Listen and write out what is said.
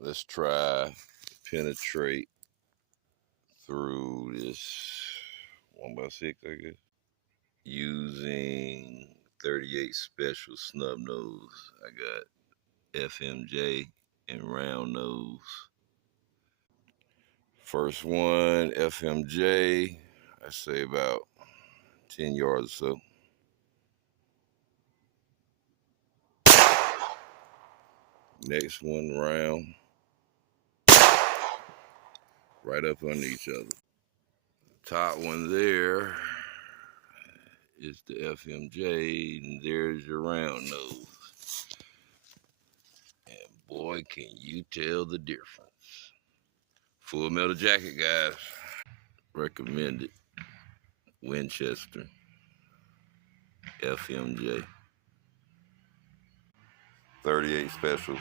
Let's try penetrate through this 1x6, I guess, using 38 special snub nose. I got FMJ and round nose. First one, FMJ, I say about 10 yards or so. Next one, round, right up under each other. Top one there is the FMJ, and there's your round nose. And boy, can you tell the difference. Full Metal Jacket, guys. Recommended. Winchester, FMJ. 38 special.